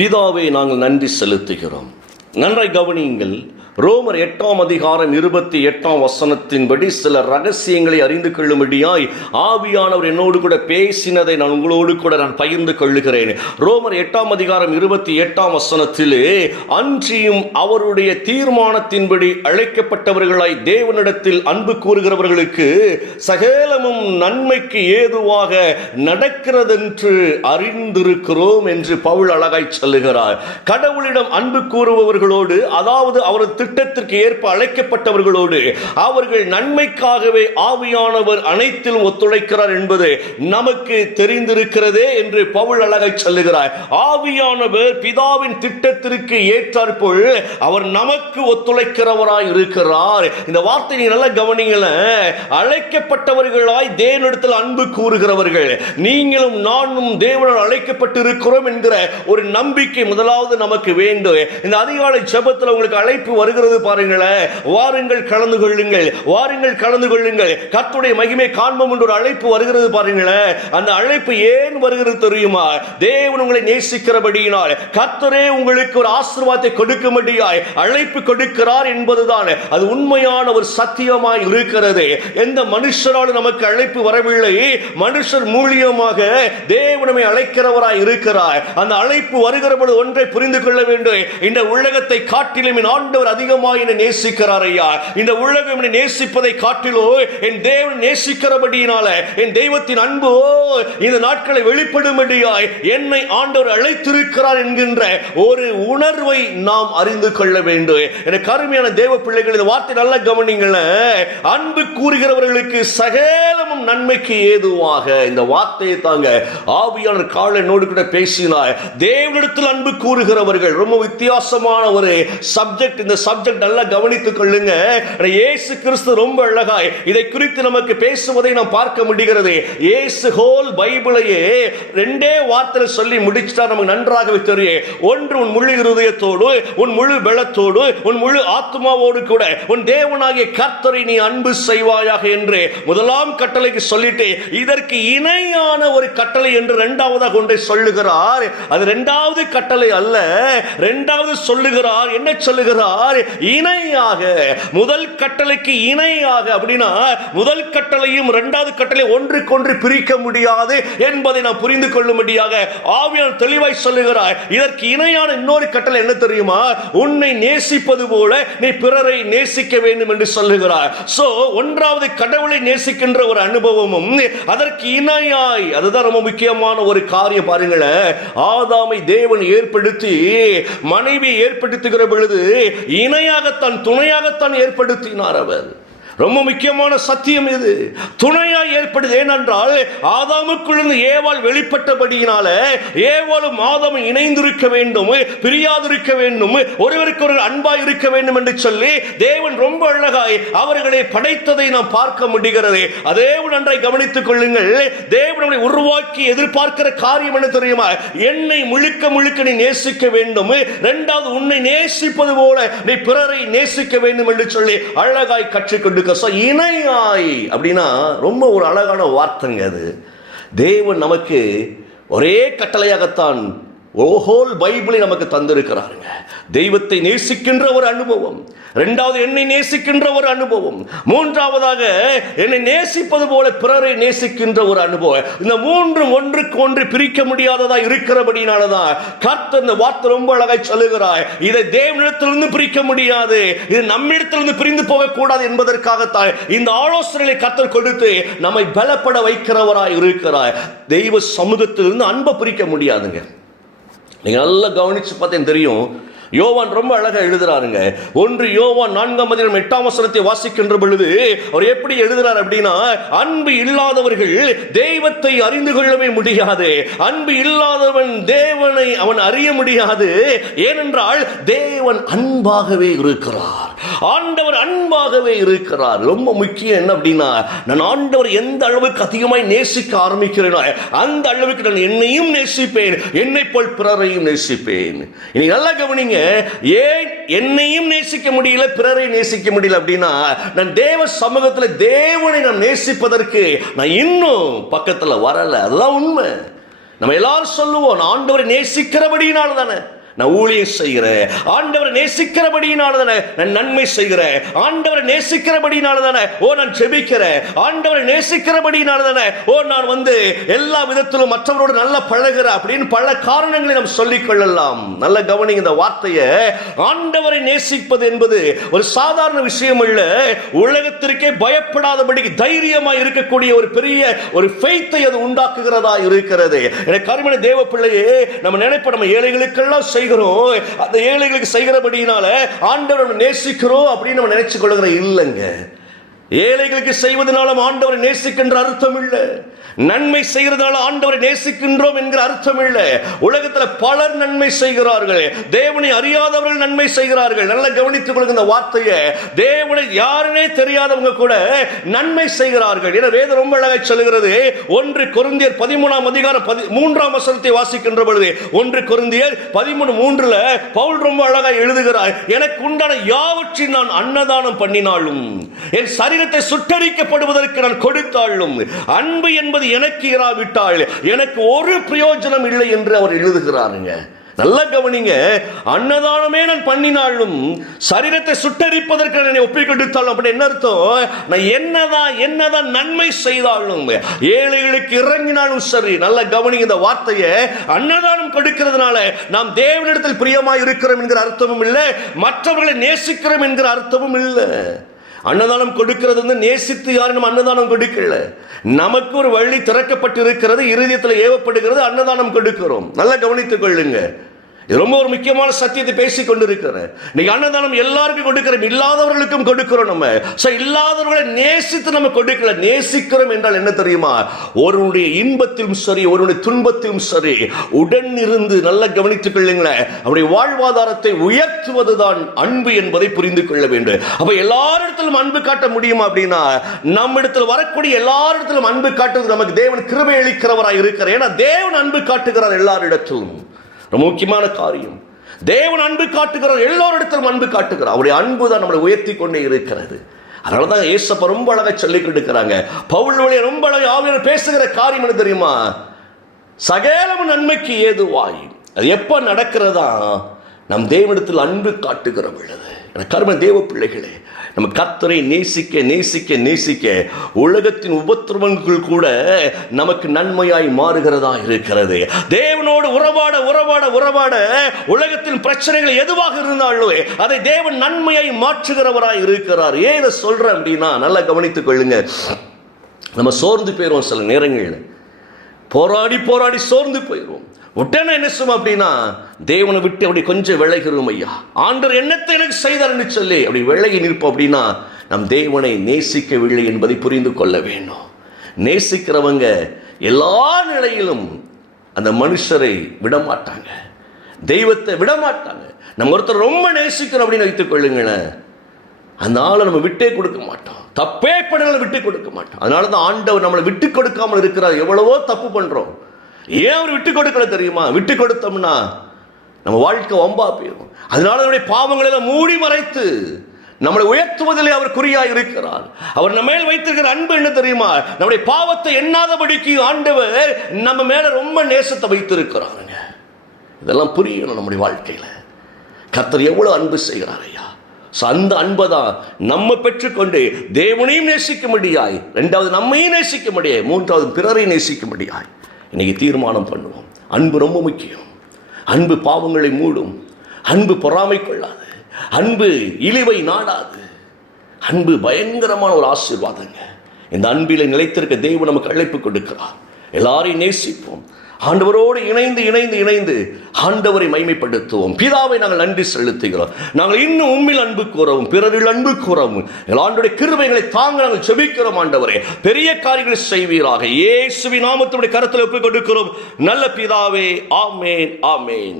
பிதாவே, நாங்கள் நன்றி செலுத்துகிறோம். நன்றாய் கவனியுங்கள். ரோமர் 8:28 சில ரகசியங்களை அறிந்து கொள்ளும்படியாய் ஆவியானவர் என்னோடு கூட பேசினதை நான் உங்களோடு கூட பகிர்ந்து கொள்ளுகிறேன். ரோமர் 8:28 அன்றியும் அவருடைய தீர்மானத்தின்படி அழைக்கப்பட்டவர்களாய் தேவனிடத்தில் அன்பு கூறுகிறவர்களுக்கு சகலமும் நன்மைக்கு ஏதுவாக நடக்கிறதென்று அறிந்திருக்கிறோம் என்று பவுல் அழகாய் சொல்லுகிறார். கடவுளிடம் அன்பு கூறுபவர்களோடு, அதாவது அவரது திட்டத்திற்கு ஏற்ப அழைக்கப்பட்டவர்களோடு, அவர்கள் நன்மைக்காகவே ஆவியானவர் அனைத்திலும் ஒத்துழைக்கிறார் என்பது நமக்கு தெரிந்திருக்கிறதே என்று பவுல் அழகாய் சொல்லுகிறார். ஆவியானவர் பிதாவின் திட்டத்திற்கு ஏற்றாற்போல் அவர் நமக்கு ஒத்துழைக்கிறவராய் இருக்கிறார். இந்த வார்த்தை நீங்க நல்லா கவனிங்கள. அழைக்கப்பட்டவர்களாய் தேவனிடத்தில் அன்பு கூறுகிறவர்கள், நீங்களும் நானும் தேவனால் அழைக்கப்பட்டு இருக்கிறோம் என்கிற ஒரு நம்பிக்கை முதலாவது நமக்கு வேண்டும். இந்த அதிகாலை ஜெபத்தில் உங்களுக்கு அழைப்பு வருகிறது பாருங்களேன். வாருங்கள் கலந்து கொள்ளுங்கள், வாருங்கள் கலந்து கொள்ளுங்கள். கர்த்தருடைய மகிமை காண்போம் என்ற ஒரு அழைப்பு வருகிறது பாருங்களேன். அந்த அழைப்பு ஏன் வருகிறது தெரியுமா? தேவன் உங்களை நேசிக்கிறபடியினால், கர்த்தரே உங்களுக்கு ஒரு ஆசீர்வாதத்தை கொடுக்கும்படியாய் அழைப்பு கொடுக்கிறார் என்பதுதான் அது உண்மையான ஒரு சத்தியமாய் இருக்கிறது. எந்த மனுஷராலும் நமக்கு அழைப்பு வரவில்லை, மனுஷர் மூலியமாக தேவனை அழைக்கிறவராய் இருக்கிறார். அந்த அழைப்பு வருகிற பொழுது ஒன்றை புரிந்து கொள்ள வேண்டும். இந்த உலகத்தை காட்டிலும் என் ஆண்டவர் அதிகமாக என்னை நேசிக்கிறார் ஐயா. இந்த உலகம் என்னை நேசிப்பதை காட்டிலோ என் தேவன் நேசிக்கிறபடியினால என் தெய்வத்தின் அன்போ இந்த நாட்களை வெளிப்படும்படியாய் என்னை ஆண்டவர் அழைத்திருக்கிறார் என்கின்ற ஒரு உணர்வை நாம் அறிந்து கொள்ள வேண்டும். எனக்கு அருமையான தேவ பிள்ளைகள், இந்த வார்த்தை நல்லா கவனிங்கள. அன்பு கூறுகிறவர்களுக்கு சகலமும் நன்மைக்கு ஏதுவாக. இந்த வார்த்தையை தாங்க ஆவியானவர் காலனோடு கூட பேசினார். தேவனிடத்தில் அன்பு கூறுகிறவர்கள் ரொம்ப வித்தியாசமான ஒரு சப்ஜெக்ட். இந்த சப்ஜெக்ட் நல்லா கவனித்துக் கொள்ளுங்க. இயேசு கிறிஸ்து ரொம்ப அழகாய் இதை குறித்து நமக்கு பேசுவதை நாம் பார்க்க முடிகிறது. இயேசு ஹோல் பைபிளையே ரெண்டே வார்த்தையில் சொல்லி முடிச்சிட்டா நமக்கு நன்றாகவே தெரியும். ஒன்று, உன் முழு இருதயத்தோடு, உன் முழு பலத்தோடு, உன் முழு ஆத்மாவோடு கூட உன் தேவனாகிய கர்த்தரை நீ அன்பு செய்வாயாக என்று முதலாம் கட்டளைக்கு சொல்லிட்டு, இதற்கு இணையான ஒரு கட்டளை என்று இரண்டாவதாக ஒன்றை சொல்லுகிறார். அது இரண்டாவது கட்டளை அல்ல, இரண்டாவது சொல்லுகிறார். என்ன சொல்லுகிறார்? இணையாக. முதல் கட்டளைக்கு இணையாக. அப்படின்னா முதல் கட்டளையும் இரண்டாவது கட்டளை ஒன்றுக்கொன்று பிரிக்க முடியாது என்பதை நாம் புரிந்து கொள்ளும்படியாக ஆவியானவர் தெளிவாய் சொல்லுகிறார். இதற்கு இணையான இன்னொரு கட்டளை என்ன தெரியுமா? உன்னை நேசிப்பது போல நீ பிறரை நேசிக்க வேண்டும் என்று சொல்லுகிறார். சோ ஒன்றாவது கடவுளை நேசிக்கின்ற ஒரு அனுபவமும் அதற்கு இணையாய், அதுதான் ரொம்ப முக்கியமான ஒரு காரியம். பாருங்களேன், ஆதாமை தேவன் ஏற்படுத்தி மனைவி ஏற்படுத்துகிற பொழுது இணையாகத்தான், துணையாகத்தான் ஏற்படுத்தினார் அவர். ரொம்ப முக்கியமான சத்தியம் இது. துணையாய் ஏற்படுது. ஏனென்றால் ஆதாமுக்குள்ளிருந்து ஏவாள் வெளிப்பட்டபடியினால ஏவாளும் ஆதாமும் இணைந்திருக்க வேண்டும், பிரியாதிருக்க வேண்டும், ஒருவருக்கு ஒரு அன்பாய் இருக்க வேண்டும் என்று சொல்லி தேவன் ரொம்ப அழகாய் அவர்களை படைத்ததை நாம் பார்க்க முடிகிறது. அதே நன்றாய் கவனித்துக் கொள்ளுங்கள். தேவனை உருவாக்கி எதிர்பார்க்கிற காரியம் என்ன தெரியுமா? என்னை முழுக்க முழுக்க நீ நேசிக்க வேண்டும், இரண்டாவது உன்னை நேசிப்பது போல நீ பிறரை நேசிக்க வேண்டும் என்று சொல்லி அழகாய் கற்றுக்கொண்டு இணையாய். அப்படின்னா ரொம்ப ஒரு அழகான வார்த்தைங்க அது. தேவன் நமக்கு ஒரே கட்டளையாகத்தான் ஹோல் பைபிளை நமக்கு தந்திருக்கிறாருங்க. தெய்வத்தை நேசிக்கின்ற ஒரு அனுபவம், இரண்டாவது என்னை நேசிக்கின்ற ஒரு அனுபவம், மூன்றாவதாக என்னை நேசிப்பது போல பிறரை நேசிக்கின்ற ஒரு அனுபவம். இந்த மூன்றும் ஒன்றுக்கு ஒன்று பிரிக்க முடியாததா இருக்கிறபடினாலதான் கர்த்தர் இந்த வார்த்தை ரொம்ப அழகாய் சொல்லுகிறார். இதை தேவனிடத்திலிருந்து பிரிக்க முடியாது, இது நம்மிடத்திலிருந்து பிரிந்து போகக்கூடாது என்பதற்காகத்தான் இந்த ஆலோசனைகளை கர்த்தர் கொடுத்து நம்மை பலப்பட வைக்கிறவராய் இருக்கிறார். தெய்வ சமூகத்திலிருந்து அன்பை பிரிக்க முடியாதுங்க. நீங்க நல்லா கவனிச்சு பார்த்தேன் தெரியும். யோவான் ரொம்ப அழகா எழுதுறாருங்க. 1 யோவான் 4:8 வாசிக்கின்ற பொழுது அவர் எப்படி எழுதுறார் அப்படின்னா, அன்பு இல்லாதவர்கள் தெய்வத்தை அறிந்து கொள்ளவே முடியாது, அன்பு இல்லாதவன் தேவனை அவன் அறிய முடியாது, ஏனென்றால் தேவன் அன்பாகவே இருக்கிறார், ஆண்டவர் அன்பாகவே இருக்கிறார். ரொம்ப முக்கியம் என்ன அப்படின்னா, நான் ஆண்டவர் எந்த அளவுக்கு அதிகமாய் நேசிக்க ஆரம்பிக்கிறேனோ அந்த அளவுக்கு நான் என்னையும் நேசிப்பேன், என்னை போல் பிறரையும் நேசிப்பேன். இனி நல்லா கவனிங்க. ஏன் என்னையும் நேசிக்க முடியல, பிறரை நேசிக்க முடியல அப்படின்னா, நான் தேவ சமூகத்தில் தேவனை நான் நேசிப்பதற்கு நான் இன்னும் பக்கத்தில் வரல. அதுதான் உண்மை. நம்ம எல்லாரும் சொல்லுவோம், நான் ஆண்டவரை நேசிக்கிறபடியினால தானே நான் ஊழியம் செய்கிறேன், ஆண்டவரை நேசிக்கிறபடியினால தானே நான் நன்மை செய்கிறேன், ஆண்டவரை நேசிக்கிறபடியினால தானே நான் ஜெபிக்கிறேன், ஆண்டவரை நேசிக்கிறபடியினால தானே நான் எல்லா விதத்திலும் மற்றவரோடு நல்லா பழகிறேன் அப்படின்னு பல காரணங்களை நாம் சொல்லிக் கொள்ளலாம். நல்ல கவனிங்க இந்த வார்த்தையை. ஆண்டவரை நேசிப்பது என்பது ஒரு சாதாரண விஷயம் அல்ல. உலகத்திற்கே பயப்படாதபடி தைரியமா இருக்கக்கூடிய ஒரு பெரிய ஒரு ஃபெய்த்தை அது உண்டாக்குகிறதா இருக்கிறது. எனக்கு அருமையான தேவ பிள்ளையே, நம்ம நினைப்ப நம்ம ஏழைகளுக்கெல்லாம் செய்கிறோம், அந்த ஏழைகளுக்கு செய்கிறபடியினால ஆண்டவரை நேசிக்கிறோம் அப்படின்னு நம்ம நினைச்சு கொள்ளுகிற இல்லைங்க. ஏழைகளுக்கு செய்வதனால ஆண்டவரை நேசிக்கின்ற அர்த்தம் இல்லை. நன்மை செய்கிறதுனால ஆண்டவரை நேசிக்கின்றோம் என்கிற அர்த்தம் இல்லை. உலகத்தில் பலர் நன்மை செய்கிறார்கள், தேவனை அறியாதவர்கள் நன்மை செய்கிறார்கள். நல்லா கவனித்துக் கொள்ளுங்க இந்த வார்த்தையை. தேவனை யாருனே தெரியாதவங்க கூட நன்மை செய்கிறார்கள். என வேதம் ரொம்ப அழகாய் சொல்லுகிறது. 1 கொரிந்தியர் 13ஆம் அதிகாரம் 3ஆம் வசனத்தை வாசிக்கின்ற பொழுது 1 கொரிந்தியர் 13:3 பவுல் ரொம்ப அழகாய் எழுதுகிறார், எனக்கு உண்டான யாவற்றின் நான் அன்னதானம் பண்ணினாலும், என் சரீரத்தை சுட்டரிக்கப்படுவதற்கு நான் கொடுத்தாலும், அன்பு என்பது எனக்கு இராவிட்டால் எனக்கு ஒரு பிரயோஜனம் இல்லை என்று அவர் எழுதுகிறாருங்க. நல்லா கவனிங்க. அன்னதானமே நான் பண்ணினாலும், சரீரத்தை சுட்டரிப்பதற்கு என்னை ஒப்பிக் கொடுத்தாலும், அப்படி என்ன அர்த்தம்? நான் என்னதான் நன்மை செய்தாலும், ஏழைகளுக்கு இறங்கினாலும் சரி. நல்லா கவனிங்க இந்த வார்த்தையை. அன்னதானம் கொடுக்கிறதுனால நாம் தேவனிடத்தில் பிரியமாய் இருக்கிறோம் என்கிற அர்த்தமும் இல்லை, மற்றவர்களை நேசிக்கிறோம் என்கிற அர்த்தமும் இல்லை. அன்னதானம் கொடுக்கிறது நேசித்து யாரும் நம்ம அன்னதானம் கொடுக்கல. நமக்கு ஒரு வழி திறக்கப்பட்டு இருக்கிறது, இருதயத்தில் ஏவப்படுகிறது, அன்னதானம் கொடுக்கிறோம். நல்லா கவனித்துக் கொள்ளுங்க. இது ரொம்ப ஒரு முக்கியமான சத்தியத்தை பேசிக் கொண்டிருக்கிறேன். இன்னைக்கு அன்னதானம் எல்லாருக்கும் கொடுக்கிறோம், இல்லாதவர்களுக்கும் கொடுக்கிறோம். நம்ம இல்லாதவர்களை நேசித்து நம்ம கொடுக்கல. நேசிக்கிறோம் என்றால் என்ன தெரியுமா? ஒருவனுடைய இன்பத்திலும் சரி, ஒருவனுடைய துன்பத்திலும் சரி உடன் இருந்து நல்லா கவனித்துக் கொள்ளுங்களேன். அவருடைய வாழ்வாதாரத்தை உயர்த்துவதுதான் அன்பு என்பதை புரிந்து கொள்ள வேண்டும். அப்ப எல்லாரிடத்திலும் அன்பு காட்ட முடியுமா அப்படின்னா, நம்ம இடத்தில் வரக்கூடிய எல்லாரிடத்திலும் அன்பு காட்டுவது நமக்கு தேவன் கிருபை அளிக்கிறவராய் இருக்கிறார். ஏன்னா தேவன் அன்பு காட்டுகிறார் எல்லாரிடத்திலும். ரொம்ப முக்கியமான காரியம். தேவன் அன்பு காட்டுகிறார், எல்லோரிடத்திலும் அன்பு காட்டுகிறார். அவருடைய அன்பு தான் நம்மளை உயர்த்தி கொண்டே இருக்கிறது. அதனாலதான் ஏசப்பா ரொம்ப அழகா சொல்லிக் கொடுக்கிறாங்க. பவுல் வழியா ரொம்ப அழகா ஆவியானவர் பேசுகிற காரியம் என்ன தெரியுமா? சகலமும் நன்மைக்கு ஏதுவாய். அது எப்ப நடக்கிறதா? நம் தேவனிடத்தில் அன்பு காட்டுகிற பொழுது. கர்ம தேவ பிள்ளைகளே, நம்ம கர்த்தரை நேசிக்க நேசிக்க நேசிக்க உலகத்தின் உபத்திரவங்கள் கூட நமக்கு நன்மையாய் மாறுகிறதா இருக்கிறது. தேவனோடு உறவாட உறவாட உறவாட உலகத்தின் பிரச்சனைகள் எதுவாக இருந்தாலும் அதை தேவன் நன்மையாய் மாற்றுகிறவராய் இருக்கிறார். ஏன் இதை சொல்றேன் அப்படின்னா, நல்லா கவனித்துக் கொள்ளுங்க. நம்ம சோர்ந்து போயிடுவோம், சில நேரங்களில் போராடி போராடி சோர்ந்து போயிடுவோம். உடனே என்ன செய்வோம் அப்படின்னா, தேவனை விட்டு அப்படி கொஞ்சம் விலகிறோம். ஐயா, ஆண்டவர் என்னத்தை எனக்கு செய்தார்னு சொல்லி அப்படி விலகி நிற்போம். அப்படின்னா நம் தேவனை நேசிக்கவில்லை என்பதை புரிந்து கொள்ள வேண்டும். நேசிக்கிறவங்க எல்லா நிலையிலும் அந்த மனுஷரை விடமாட்டாங்க, தெய்வத்தை விடமாட்டாங்க. நம்ம ஒருத்தர் ரொம்ப நேசிக்கிறோம் அப்படின்னு வைத்துக் கொள்ளுங்களேன், அந்த ஆளை நம்ம விட்டே கொடுக்க மாட்டோம். தப்பே படங்களை விட்டு கொடுக்க மாட்டோம். அதனால தான் ஆண்டவர் நம்மளை விட்டு கொடுக்காமல் இருக்கிறார். எவ்வளவோ தப்பு பண்றோம், ஏன் அவர் விட்டு கொடுக்கல தெரியுமா? விட்டு கொடுத்தோம்னா நம்ம வாழ்க்கை வம்பா போயிடும். அதனால நம்முடைய பாவங்களை மூடி மறைத்து நம்மளை உயர்த்துவதிலே அவர் குறியாய் இருக்கிறார். அவர் நம்ம மேல் வைத்திருக்கிற அன்பு என்ன தெரியுமா? நம்முடைய பாவத்தை எண்ணாதபடிக்கு ஆண்டவர் நம்ம மேல ரொம்ப நேசத்தை வைத்திருக்கிறாருங்க. இதெல்லாம் புரியணும் நம்முடைய வாழ்க்கையில. கர்த்தர் எவ்வளவு அன்பு செய்கிறார் ஐயா. அந்த அன்பை தான் நம்ம பெற்றுக்கொண்டு தேவனையும் நேசிக்க முடியாய், இரண்டாவது நம்மையும் நேசிக்க முடியாய், மூன்றாவது பிறரை நேசிக்க முடியாய். இன்னைக்கு தீர்மானம் பண்ணுவோம். அன்பு ரொம்ப முக்கியம். அன்பு பாவங்களை மூடும். அன்பு பொறாமை கொள்ளாது. அன்பு இழிவை நாடாது. அன்பு பயங்கரமான ஒரு ஆசீர்வாதங்க. இந்த அன்பிலே நிலைத்திருக்க தேவன் நமக்கு அழைப்பு கொடுக்கிறார். எல்லாரையும் நேசிப்போம். ஆண்டவரோடு இணைந்து இணைந்து இணைந்து ஆண்டவரை மைமைப்படுத்துவோம். பிதாவை நாங்கள் நன்றி செலுத்துகிறோம். நாங்கள் இன்னும் உம்மில் அன்பு கூறவும் பிறரில் அன்பு கூறவும் ஆண்டவருடைய கிருபைகளை தாங்க நாங்கள் செபிக்கிறோம். ஆண்டவரே, பெரிய காரியங்களை செய்வீராக. இயேசுவின் நாமத்துடைய கரத்தில் ஒப்புக் கொடுக்கிறோம் நல்ல பிதாவே. ஆமேன், ஆமேன்.